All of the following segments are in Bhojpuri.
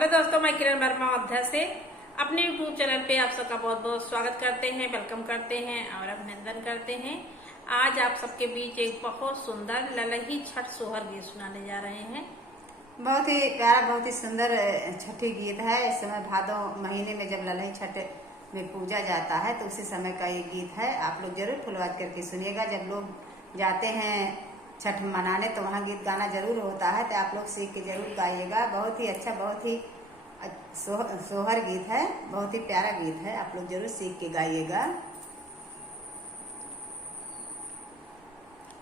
हेलो दोस्तों, मैं किरण वर्मा अयोध्या से अपने यूट्यूब चैनल पे आप सबका बहुत बहुत स्वागत करते हैं, वेलकम करते हैं और अभिनंदन करते हैं। आज आप सबके बीच एक बहुत सुंदर ललही छठ सोहर गीत सुनाने जा रहे हैं। बहुत ही प्यारा, बहुत ही सुंदर छठी गीत है। इस समय भादों महीने में जब ललही छठ में पूजा जाता है तो उसी समय का ये गीत है। आप लोग जरूर फुलवाद करके सुनिएगा। जब लोग जाते हैं छठ मनाने तो वहाँ गीत गाना जरूर होता है, तो आप लोग सीख के जरूर गाइएगा। बहुत ही अच्छा, बहुत ही सोहर गीत है, बहुत ही प्यारा गीत है। आप लोग जरूर सीख के गाइएगा।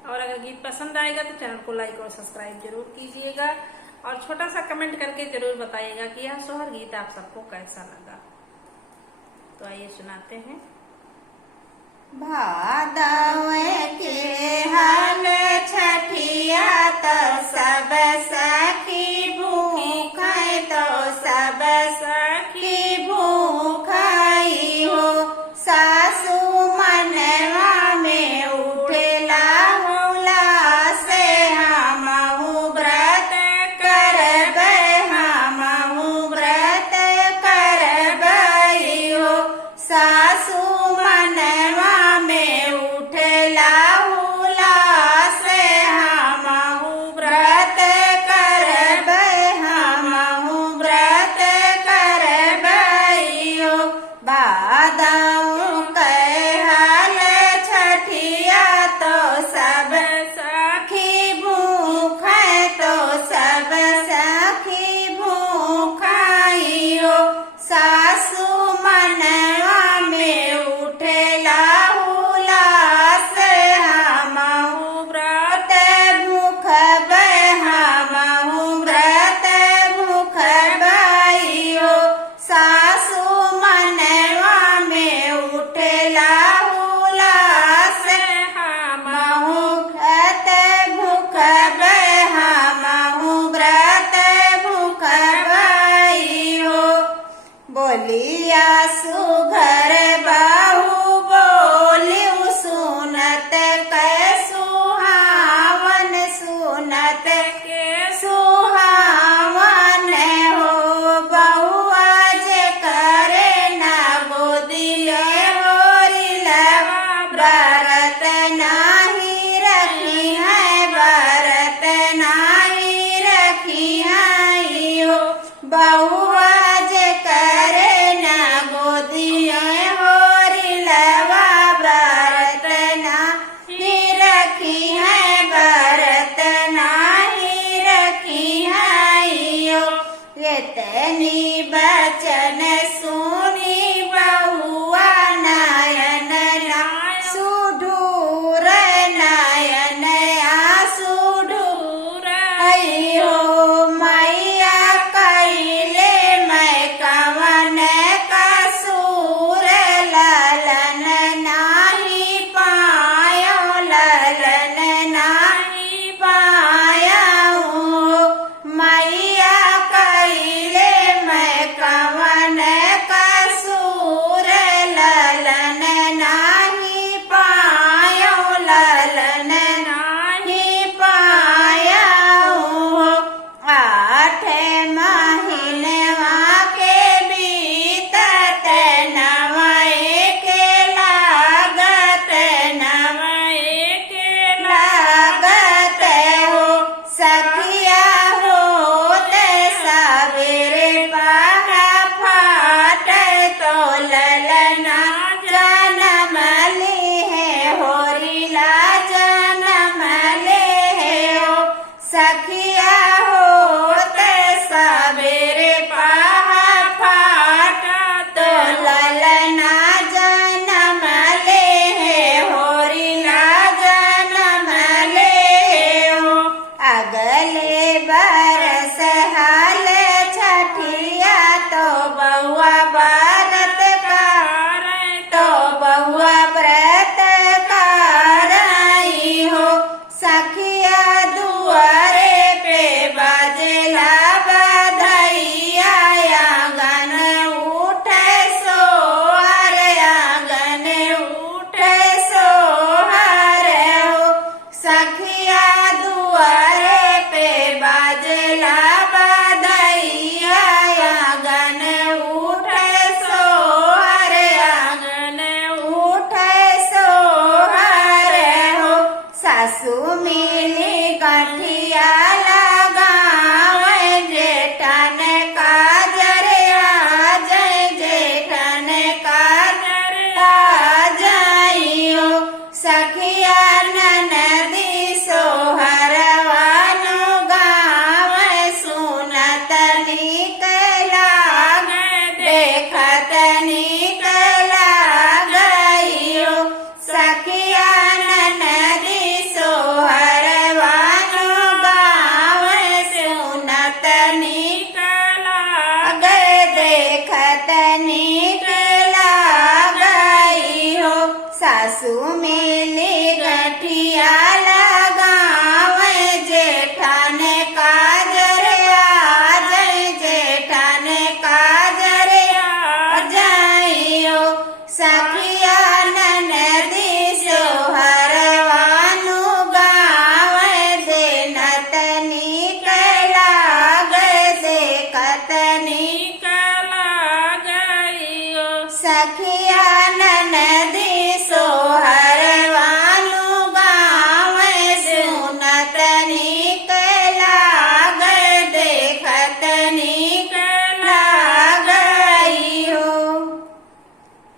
और अगर गीत पसंद आएगा तो चैनल को लाइक और सब्सक्राइब जरूर कीजिएगा और छोटा सा कमेंट करके जरूर बताइएगा कि यह सोहर गीत आप सबको कैसा लगा। तो आइए सुनाते हैं। भादव के हाल छठिया तो सब सखी भूख तो सब सखी भूख हो। सासू मनवा में उठेला होला से हमहु व्रत करबै, हमहु व्रत करबै हो। सासू मनवा में उठेला होला से हमहु व्रत करबै, हमहु व्रत करबै हो। भादव कहल छठिया तो सब सखी भूख तो सब सखी भूख हो। सासू मनवा में उठेला होला से हमहु व्रत भूखबै, हमहु व्रत भूखबै हो। सासू मनवा में उठेला होला से हमहु व्रत भूखबै, हमहु व्रत भूखबै हो। बोलिया सुघर बाहु बोलिउ सुनत के सुहावन, सुनत के सुहावन हो। बहुआ जे करे ना गोदिया होरिलवा व्रत नाही रखी है, व्रत नाही रखी है हो। बहुआ जे करे ना गोदिया होरिलवा व्रत नाही रखी है, व्रत नाही रखी है हो। इतनी बचन सुनी बहुआ नयन सुढूर, नयन सुढूर हो। मैया कैले मैं कवन कसूर, ललन नाही पायो, ललन नाही पायो। मैया कैले मैं कवन सासू मिली गठिया लगावे जेठान काजर आ जाए जेठान काजर आ जाइयो सखिया ननदी सोहरवानु गावे देनत निकला गए देखत निकला गइयो सखिया ननदी सोहरवानु गावे सुनत निकला गए देखत निकला गइयो।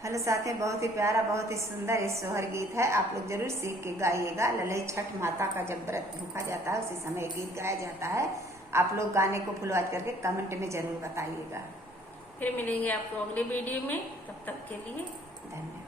हेलो साथियों, बहुत ही प्यारा बहुत ही सुंदर ये सोहर गीत है। आप लोग जरूर सीख के गाइएगा। ललई छठ माता का जब व्रत भूखा जाता है उसी समय ये गीत गाया जाता है। आप लोग गाने को फुलवाज करके कमेंट में जरूर बताइएगा। फिर मिलेंगे आपको अगले वीडियो में, तब तक के लिए धन्यवाद।